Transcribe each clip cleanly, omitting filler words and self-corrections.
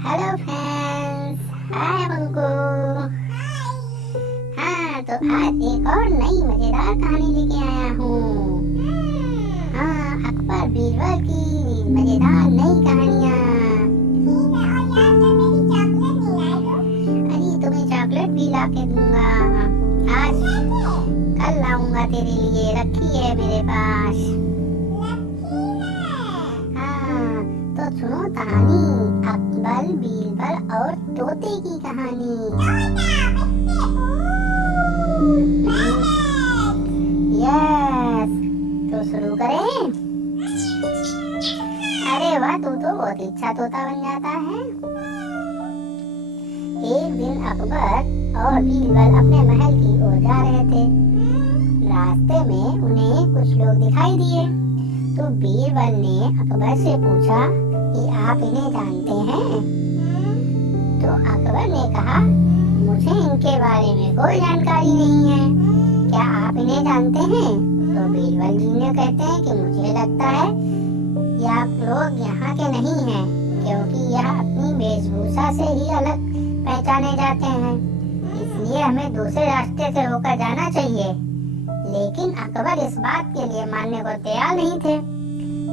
Hello friends, हाय बंकू। हाँ, तो आज एक और नई मजेदार कहानी लेके आया हूँ। हाँ, अकबर बीरबल की मजेदार नई कहानियाँ। अरे तुम्हें चॉकलेट भी ला के दूंगा। आज कल लाऊंगा तेरे लिए, रखी है मेरे पास। हाँ, तो सुनो कहानी, अकबर बीरबल और तोते की कहानी। यस, तो शुरू करें। अरे वाह, तू तो बहुत अच्छा तोता बन जाता है। एक दिन अकबर और बीरबल अपने महल की ओर जा रहे थे। रास्ते में उन्हें कुछ लोग दिखाई दिए, तो बीरबल ने अकबर से पूछा कि आप इन्हें जानते हैं? तो अकबर ने कहा, मुझे इनके बारे में कोई जानकारी नहीं है, क्या आप इन्हें जानते हैं? तो बीरबल जी ने कहते हैं कि मुझे लगता है कि आप लोग यहाँ के नहीं हैं, क्योंकि यह अपनी वेशभूषा से ही अलग पहचाने जाते हैं, इसलिए हमें दूसरे रास्ते से होकर जाना चाहिए। लेकिन अकबर इस बात के लिए मानने को तैयार नहीं थे।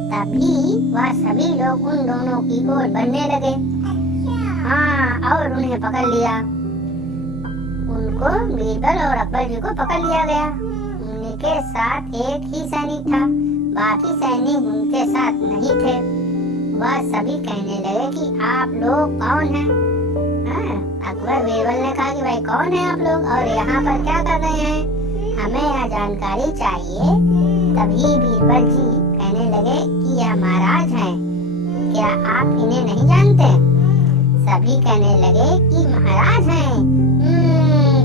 तभी वह सभी लोग उन दोनों की ओर बढ़ने लगे। हाँ, और उन्हें पकड़ लिया। उनको बीरबल और अकबर जी को पकड़ लिया गया। उनके साथ एक ही सैनिक था, बाकी सैनिक उनके साथ नहीं थे। वह सभी कहने लगे कि आप लोग कौन हैं? हाँ, अकबर बीरबल ने कहा कि भाई कौन है आप लोग और यहाँ पर क्या कर रहे हैं? हमें यह जानकारी चाहिए। तभी बीरबल जी कहने लगे कि यह महाराज हैं, क्या आप इन्हें नहीं जानते? सभी कहने लगे कि महाराज हैं।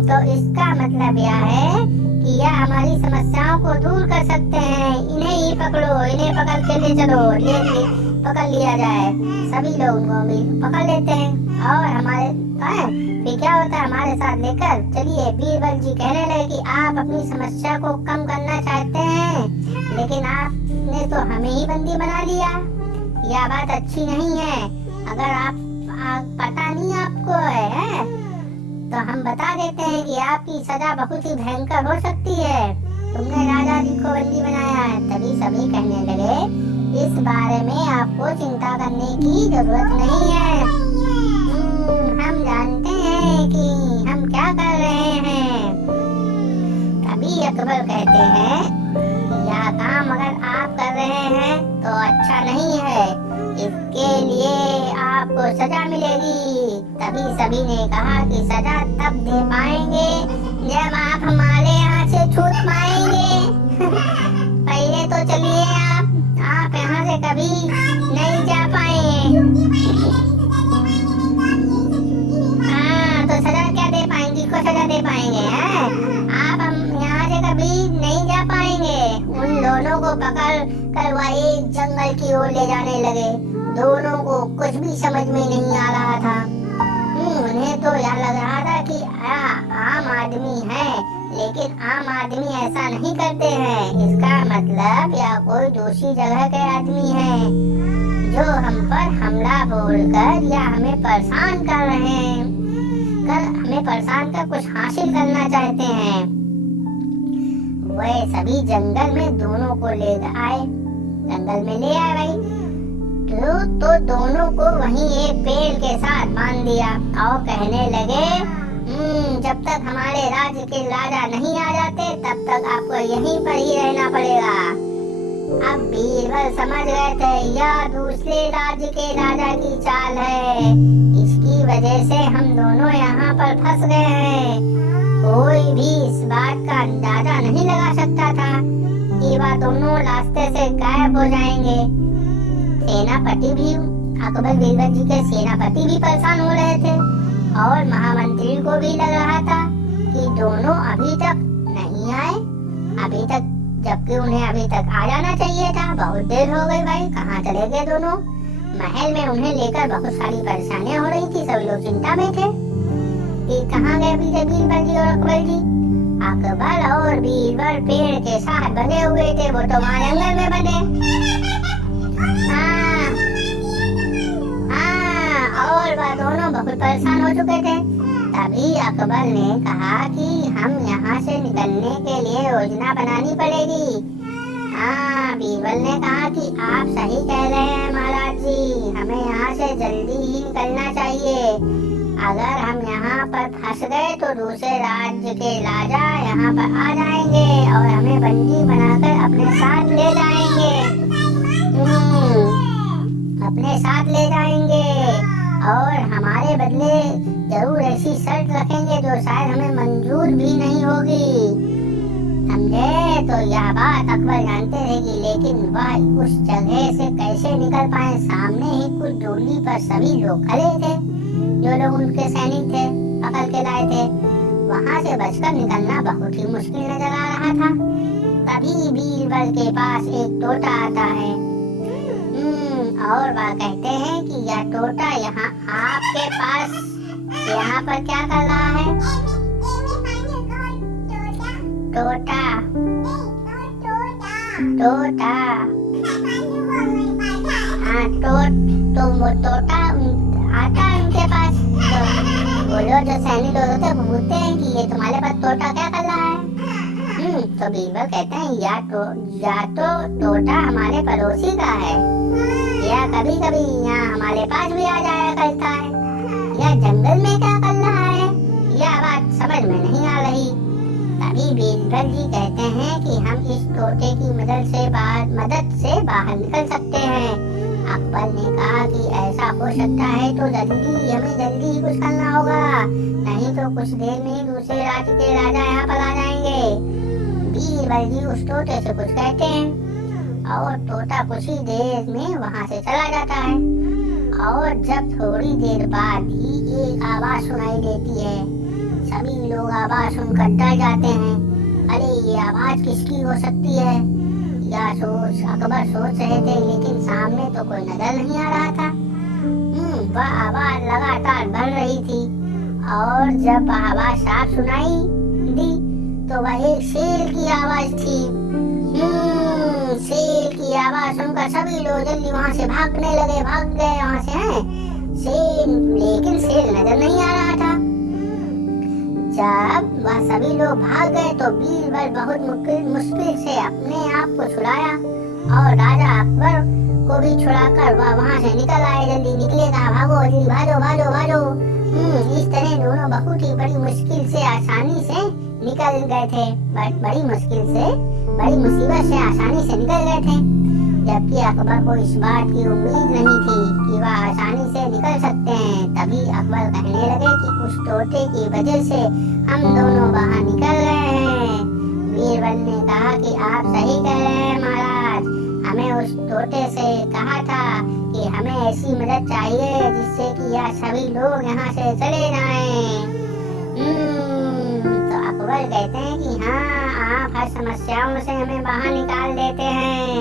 तो इसका मतलब यह है कि यह हमारी समस्याओं को दूर कर सकते हैं। इन्हें ही पकड़ो, इन्हें पकड़ के ले चलो, पकड़ लिया जाए। सभी लोग उनको भी पकड़ लेते हैं और हमारे फिर क्या होता है, हमारे साथ लेकर चलिए। बीरबल जी कहने लगे कि आप अपनी समस्या को कम करना चाहते हैं, लेकिन आपने तो हमें ही बंदी बना लिया। यह बात अच्छी नहीं है। अगर आप पता नहीं आपको है, तो हम बता देते हैं कि आपकी सजा बहुत ही भयंकर हो सकती है। तुमने राजा जी को बंदी बनाया है। तभी सभी कहने लगे, इस बारे में आपको चिंता करने की जरूरत नहीं है। हम जानते हैं कि हम क्या कर रहे हैं। तभी अकबर कहते हैं, यह काम अगर आप कर रहे हैं तो अच्छा नहीं है, इसके लिए आपको सजा मिलेगी। तभी सभी ने कहा कि सजा तब दे पाएंगे जब आप हमारे यहाँ से छूट पाएंगे। पहले तो चलिए, आप यहाँ से कभी नहीं जा पाएंगे। हाँ, तो सजा क्या दे पाएंगे? को सजा दे पाएंगे हैं? आप हम यहाँ से कभी नहीं जा पाएंगे। उन दोनों को पकड़ कर वह एक जंगल की ओर ले जाने लगे। दोनों को कुछ भी समझ में नहीं आ रहा था। उन्हें तो यह लग रहा था कि आम आदमी है, लेकिन आम आदमी ऐसा नहीं करते हैं। इसका मतलब यह कोई दूसरी जगह के आदमी है, जो हम पर हमला बोलकर या हमें परेशान कर रहे हैं, हमें परेशान कर कुछ हासिल करना चाहते हैं। वे सभी जंगल में दोनों को ले आए। जंगल में ले आए भाई, तो दोनों को वहीं एक पेड़ के साथ बांध दिया और कहने लगे, जब तक हमारे राज्य के राजा नहीं आ जाते तब तक आपको यहीं पर ही रहना पड़ेगा। अब बीरबल समझ गए थे, यह दूसरे राज्य के राजा की चाल है। इसकी वजह से हम दोनों यहाँ पर फंस गए हैं। कोई भी इस बात का अंदाजा नहीं लगा सकता था कि वह दोनों रास्ते से गायब हो जाएंगे। सेनापति भी, अकबर बीरबल जी के सेनापति भी परेशान हो रहे थे और महामंत्री को भी लग रहा था कि दोनों अभी तक नहीं आए। अभी तक, जबकि उन्हें अभी तक आ जाना चाहिए था। बहुत देर हो गई भाई, कहाँ चले गए दोनों? महल में उन्हें लेकर बहुत सारी परेशानियां हो रही थी। सब लोग चिंता में थे कि कहाँ गए बीरबल जी और अकबर जी। अकबर और बीरबल पेड़ के साथ बने हुए थे, वो तो वहाँ जंगल में बने। हाँ, और बहुत परेशान हो चुके थे। तभी अकबर ने कहा कि हम यहाँ से निकलने के लिए योजना बनानी पड़ेगी। हाँ, बीरबल ने कहा कि आप सही कह रहे हैं महाराज जी, हमें यहाँ से जल्दी ही निकलना चाहिए। अगर हम यहाँ पर फंस गए तो दूसरे राज्य के राजा यहाँ पर आ जाएंगे और हमें बंदी बनाकर अपने साथ ले जाएंगे। अपने साथ ले जाएंगे और हमारे बदले जरूर ऐसी शर्त रखेंगे जो शायद हमें मंजूर भी नहीं होगी। समझे? तो यह बात अकबर जानते थे कि लेकिन वह उस जगह से कैसे निकल पाए। सामने ही कुछ दूरी पर सभी लोग खड़े थे, जो लोग उनके सैनिक थे, पकड़ के लाए थे। वहां से बचकर निकलना बहुत ही मुश्किल नजर आ रहा था। तभी बीरबल के पास एक तोता आता है और वह कहते हैं कि यह तोता यहाँ आपके पास यहाँ पर क्या कर रहा है? तोता तोता हाँ, तो वो तोता आता है उनके पास। तो वो लोग जो सैनिक लोग होते हैं वो पूछते हैं कि ये तुम्हारे पास तोता क्या कर रहा है? तो बीरबल कहते हैं या तो तोता हमारे पड़ोसी का है, या कभी कभी यहाँ हमारे पास भी आ जाया करता है, या जंगल में क्या कर रहा है, यह बात समझ में नहीं आ रही। तभी बीरबल जी कहते हैं कि हम इस तोते की मदद से बाहर निकल सकते हैं। अकबर ने कहा कि ऐसा हो सकता है तो हमें जल्दी ही कुछ करना होगा, नहीं तो कुछ देर में ही दूसरे राज्य के राजा यहाँ पर आ जाएंगे। बीरबल जी उस तोते से कुछ कहते हैं और तोता कुछ ही देर में वहाँ से चला जाता है। और जब थोड़ी देर बाद ही एक आवाज सुनाई देती है। सभी लोग आवाज सुनकर डर जाते हैं। अरे ये आवाज किसकी हो सकती है? अकबर सोच रहे थे, लेकिन सामने तो कोई नजर नहीं आ रहा था। वह आवाज लगातार बढ़ रही थी और जब आवाज साफ सुनाई दी तो वह एक शेर की आवाज थी। शेर की आवाज सुनकर सभी लोग जल्दी वहाँ से भाग गए वहाँ से हैं शेर, लेकिन शेर नजर नहीं आ रहा था। जब वह सभी लोग भाग गए तो बीरबल बहुत मुश्किल से अपने आप को छुड़ाया और राजा अकबर को भी छुड़ाकर वह वहाँ से निकल आए। जल्दी निकले, कहा भागो जल्दी, भागो। इस तरह दोनों बहुत ही बड़ी मुश्किल से आसानी से निकल गए थे। बड़ी मुसीबत से आसानी से निकल गए थे, जबकि अकबर को इस बात की उम्मीद नहीं थी कि वह आसानी से निकल सकते हैं। तभी अकबर कहने लगे कि उस तोते की वजह से हम दोनों बाहर निकल गए हैं। बीरबल ने कहा कि आप सही कह रहे हैं महाराज, हमें उस तोते से कहा था कि हमें ऐसी मदद चाहिए जिससे कि यह सभी लोग यहाँ से चले जाएं। तो अकबर कहते हैं कि हाँ, आप हर समस्याओं से हमें बाहर निकाल देते हैं।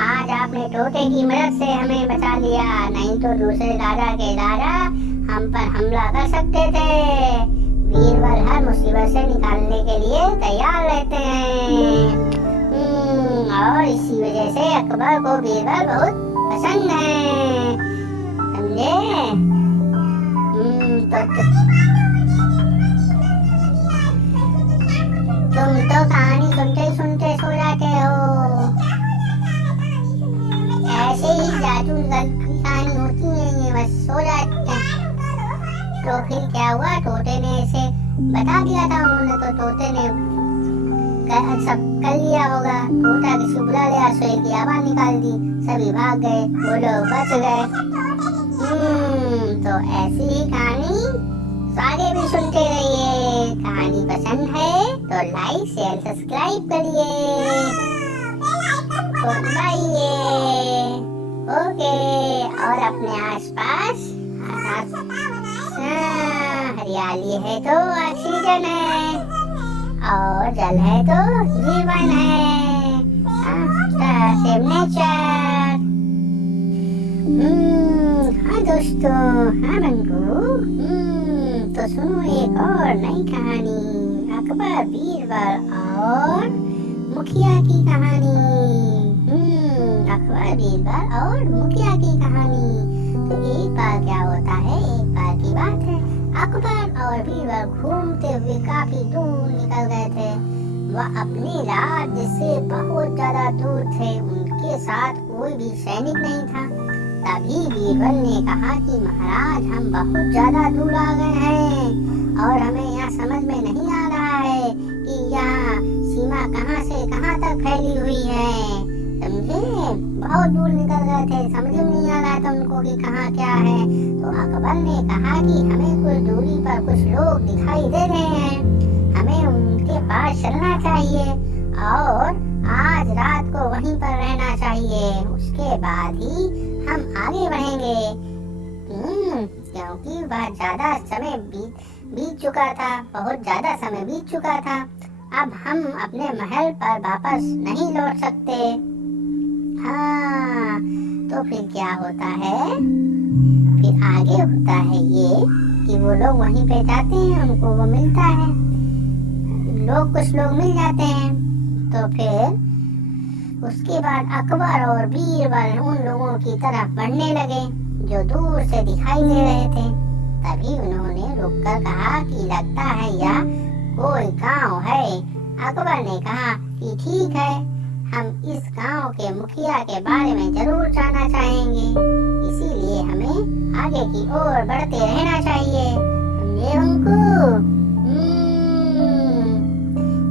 आज आपने तोते की मदद से हमें बचा लिया, नहीं तो दूसरे राजा के राजा हम पर हमला कर सकते थे। बीरबल हर मुसीबत से निकालने के लिए तैयार रहते हैं और इसी वजह से अकबर को बीरबल बहुत पसंद है। समझे? तुम तो कहानी सुनते सो जाते हो। ऐसे ही जादू की कहानी होती है, ये बस सो जाते हैं। तो फिर क्या हुआ, तोते ने ऐसे बता दिया था उन्होंने, तो तोते ने सब कर लिया होगा। तोता किसी बुला लिया, शेर की आवाज निकाल दी, सभी भाग गए, वो लोग बच गए। तो ऐसी ही कहानी आगे भी सुनते रहिए। कहानी पसंद है तो लाइक शेयर सब्सक्राइब करिए, दबाइए। ओके, और अपने आसपास हरियाली है तो ऑक्सीजन है और जल है तो जीवन है। Save nature. हाँ दोस्तों, हाँ बंधु, तो सुनो एक और नई कहानी, अकबर, बीरबल और मुखिया की कहानी। अकबर, बीरबल और मुखिया की कहानी। तो एक बार क्या होता है, एक बार की बात बात है अकबर और बीरबल घूमते हुए काफी दूर निकल गए थे। वह अपने राज्य से बहुत ज्यादा दूर थे, उनके साथ कोई भी सैनिक नहीं था। तभी बीरबल ने कहा कि महाराज हम बहुत ज्यादा दूर आ गए हैं और हमें यहाँ समझ में नहीं आ रहा है कि यहाँ सीमा कहाँ से कहाँ तक फैली हुई है। समझे, बहुत दूर निकल गए थे, समझ में नहीं आ रहा था उनको कि कहाँ क्या है। तो अकबर ने कहा कि हमें कुछ दूरी पर कुछ लोग दिखाई दे रहे हैं, हमें उनके पास चलना चाहिए और आज रात को वहीं पर रहना चाहिए, उसके बाद ही हम आगे बढ़ेंगे। क्योंकि वह ज्यादा समय बीत चुका था, बहुत ज्यादा समय बीत चुका था। अब हम अपने महल पर वापस नहीं लौट सकते। हाँ, तो फिर क्या होता है, फिर आगे होता है ये कि वो लोग वहीं पे जाते हैं, उनको वो मिलता है, कुछ लोग मिल जाते हैं। तो फिर उसके बाद अकबर और बीरबल उन लोगों की तरफ बढ़ने लगे जो दूर से दिखाई दे रहे थे। तभी उन्होंने रुककर कहा कि लगता है यह कोई गांव है। अकबर ने कहा कि ठीक है, हम इस गांव के मुखिया के बारे में जरूर जानना चाहेंगे, इसीलिए हमें आगे की ओर बढ़ते रहना चाहिए। समझे उनको?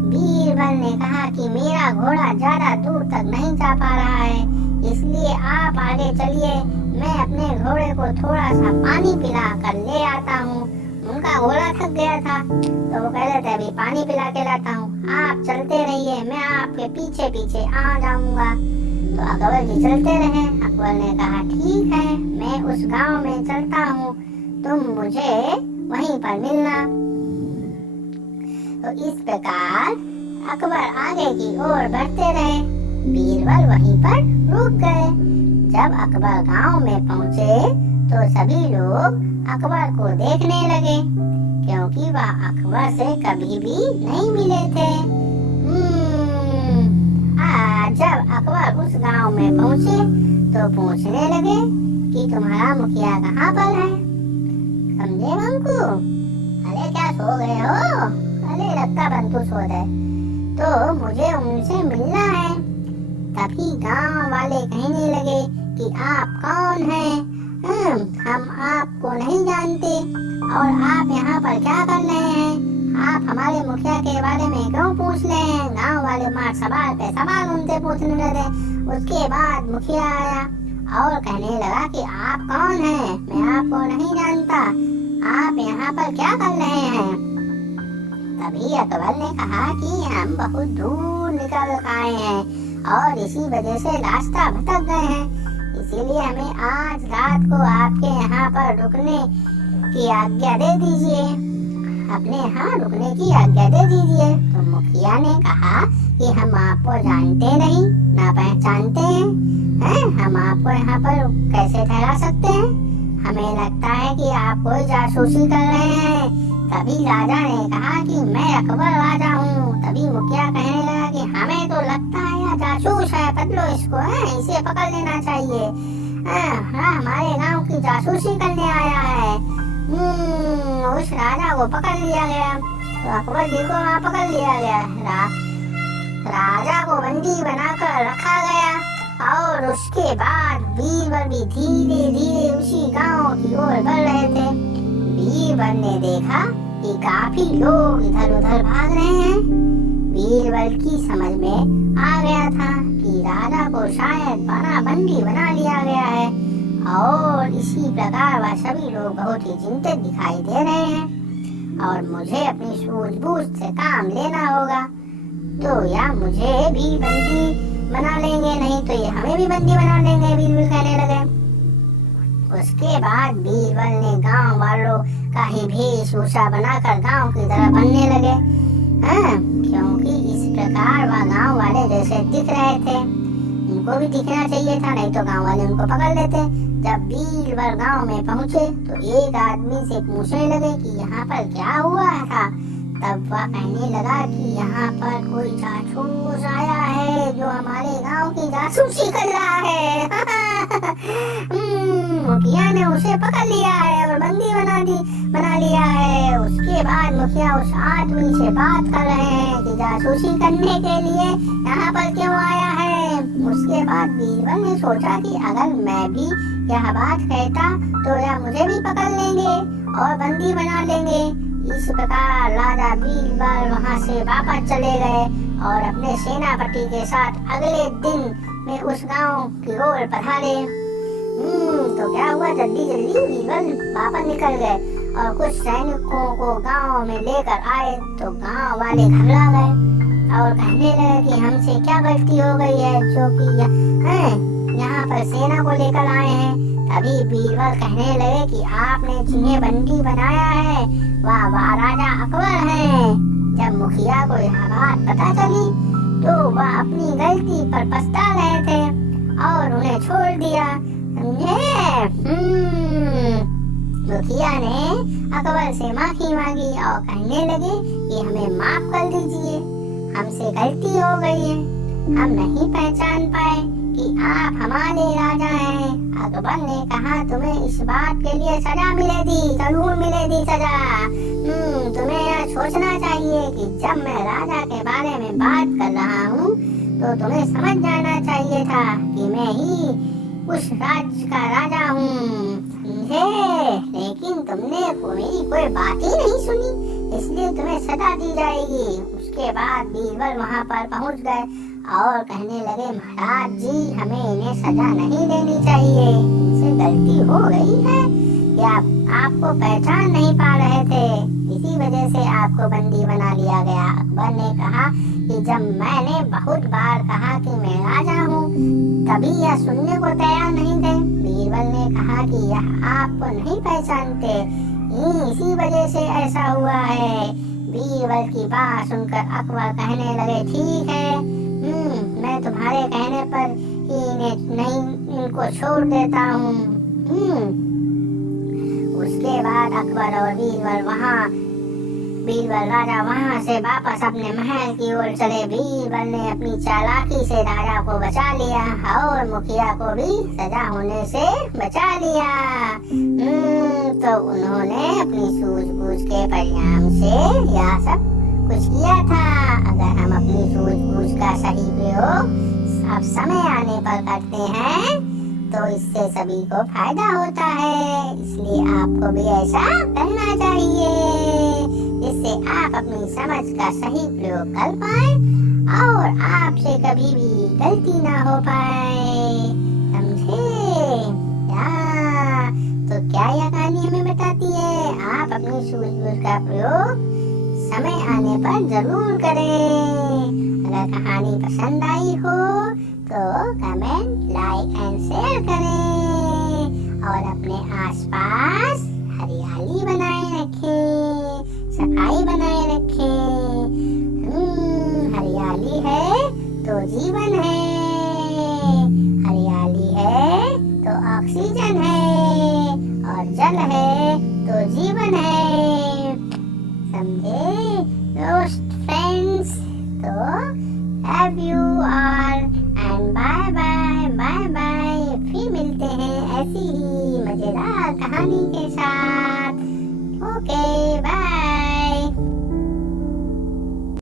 बीरबल ने कहा कि मेरा घोड़ा ज्यादा दूर तक नहीं जा पा रहा है, इसलिए आप आगे चलिए, मैं अपने घोड़े को थोड़ा सा पानी पिला कर ले आता हूँ। उनका घोड़ा थक गया था तो वो कह रहे थे अभी पानी पिला के लाता हूँ, आप चलते रहिए, मैं आपके पीछे पीछे आ जाऊंगा। तो अकबर जी चलते रहे। अकबर ने कहा ठीक है, मैं उस गांव में चलता हूँ, तुम मुझे वहीं पर मिलना। तो इस प्रकार अकबर आगे की ओर बढ़ते रहे, बीरबल वहीं पर रुक गए। जब अकबर गांव में पहुंचे तो सभी लोग अकबर को देखने लगे, क्योंकि वह अकबर से कभी भी नहीं मिले थे। जब अकबर उस गांव में पहुंचे तो पूछने लगे कि तुम्हारा मुखिया कहाँ पर है। समझे बंकू? अरे क्या सो गए हो? अरे लगता बंतु सो गए। तो मुझे उनसे मिलना है। तभी गांव वाले कहने लगे कि आप कौन हैं? हम आपको नहीं जानते और आप यहाँ पर क्या कर रहे हैं? आप हमारे मुखिया के बारे में क्यों पूछ रहे हैं? गांव वाले मार सवाल पे सवाल उनसे पूछने लगे। उसके बाद मुखिया आया और कहने लगा कि आप कौन हैं? मैं आपको नहीं जानता, आप यहाँ पर क्या कर रहे हैं? तभी अकबर ने कहा कि हम बहुत दूर निकल आए हैं और इसी वजह से रास्ता भटक गए हैं, इसीलिए हमें आज रात को आपके यहाँ पर रुकने की आज्ञा दे दीजिए, अपने यहाँ रुकने की आज्ञा दे दीजिए। तो मुखिया ने कहा कि हम आपको जानते नहीं, ना पहचानते हैं, हम आपको यहाँ पर कैसे ठहरा सकते हैं? हमें लगता है कि आप कोई जासूसी कर रहे हैं। तभी राजा ने कहा कि मैं अकबर राजा हूँ। तभी मुखिया कहने लगा कि हमें तो लगता है यह जासूस है, पकड़ो इसको, इसे पकड़ लेना चाहिए। हमारे गांव की जासूसी करने आया है। उस राजा को पकड़ लिया गया। तो अकबर जी को वहाँ पकड़ लिया गया। राजा को बंदी बनाकर रखा गया और उसके बाद बीरबल भी धीरे धीरे उसी गांव की ओर बढ़ रहे थे। बीरबल ने देखा कि काफी लोग इधर उधर भाग रहे हैं। बीरबल की समझ में आ गया था कि राजा को शायद बंदी बना लिया गया है और इसी प्रकार वह सभी लोग बहुत ही चिंतित दिखाई दे रहे हैं और मुझे अपनी सूझबूझ से काम लेना होगा। तो या मुझे भी बंदी बना लेंगे, नहीं तो ये हमें भी बंदी बना लेंगे, बीरबल कहने लगे। उसके बाद बीरबल ने गांव वालों का ही वेशभूषा बनाकर गांव की तरफ बढ़ने लगे, क्योंकि इस प्रकार वह गांव वाले जैसे दिख रहे थे, उनको भी दिखना चाहिए था, नहीं तो गांव वाले उनको पकड़ लेते। जब बीरबल गांव में पहुंचे तो एक आदमी से पूछने लगे कि यहाँ पर क्या हुआ था। तब वह कहने लगा कि यहाँ पर कोई जासूस आया है जो हमारे गांव की जासूसी कर रहा है। मुखिया ने उसे पकड़ लिया है और बंदी बना लिया है। उसके बाद मुखिया उस आदमी से बात कर रहे हैं कि जासूसी करने के लिए यहाँ पर क्यों आया है। उसके बाद बीरबल ने सोचा कि अगर मैं भी यह बात कहता तो यह मुझे भी पकड़ लेंगे और बंदी बना लेंगे। इस प्रकार राजा बीरबल वहाँ से वापस चले गए और अपने सेनापति के साथ अगले दिन में उस गांव की ओर पधारे। तो क्या हुआ, जल्दी जल्दी बीरबल वापस निकल गए और कुछ सैनिकों को गांव में लेकर आए। तो गांव वाले घबरा गए और कहने लगे कि हमसे क्या गलती हो गई है जो कि यहाँ पर सेना को लेकर आए हैं। तभी बीरबल कहने लगे कि आपने जिन्हें बंदी बनाया है वह राजा अकबर हैं। जब मुखिया को यह बात पता चली तो वह अपनी गलती पर पछता रहे थे और उन्हें छोड़ दिया। मुखिया ने अकबर से माफी मांगी और कहने लगे कि हमें माफ कर दीजिए, हमसे गलती हो गई है, हम नहीं पहचान पाए कि आप हमारे राजा हैं। अकबर ने कहा तुम्हें इस बात के लिए सजा मिलेगी, जरूर मिलेगी सजा। तुम्हें यह सोचना चाहिए कि जब मैं राजा के बारे में बात कर रहा हूँ तो तुम्हें समझ जाना चाहिए था कि मैं ही उस राज्य का राजा हूँ, समझे? लेकिन तुमने कोई बात ही नहीं सुनी, इसलिए तुम्हें सजा दी जाएगी। उसके बाद बीरबल वहाँ पर पहुँच गए और कहने लगे महाराज जी हमें इन्हें सजा नहीं देनी चाहिए, इनसे गलती हो गई है कि आपको पहचान नहीं पा रहे थे, इसी वजह से आपको बंदी बना लिया गया। अकबर ने कहा कि जब मैंने बहुत बार कहा कि मैं राजा हूँ तभी यह सुनने को तैयार नहीं थे। बीरबल ने कहा कि यह आपको नहीं पहचानते, इसी वजह से ऐसा हुआ है। बीरबल की बात सुनकर अकबर कहने लगे ठीक है, मैं तुम्हारे कहने पर इनको छोड़ देता हूँ। उसके बाद अकबर और बीरबल राजा वहाँ से वापस अपने महल की ओर चले। बीरबल ने अपनी चालाकी से राजा को बचा लिया और मुखिया को भी सजा होने से बचा लिया। तो उन्होंने अपनी सूझबूझ के परिणाम से यह सब कुछ किया था। अगर हम अपनी सूझबूझ का सही प्रयोग अब समय आने पर करते हैं तो इससे सभी को फायदा होता है, इसलिए आपको भी ऐसा करना चाहिए जिससे आप अपनी समझ का सही प्रयोग कर पाए और आपसे कभी भी गलती ना हो पाए, समझे? तो क्या यह कहानी हमें बताती है? आप अपनी सूझबूझ का प्रयोग समय आने पर जरूर करें। अगर कहानी पसंद आई हो तो कमेंट, लाइक एंड शेयर करें और अपने आसपास हरियाली बनाए रखें, सफाई बनाए रखें। हरियाली है तो जीवन है, हरियाली है तो ऑक्सीजन है और जल है तो जीवन है, समझे दोस्त फ्रेंड्स? तो have you all and bye bye bye bye. फिर मिलते हैं ऐसी ही मजेदार कहानी के साथ।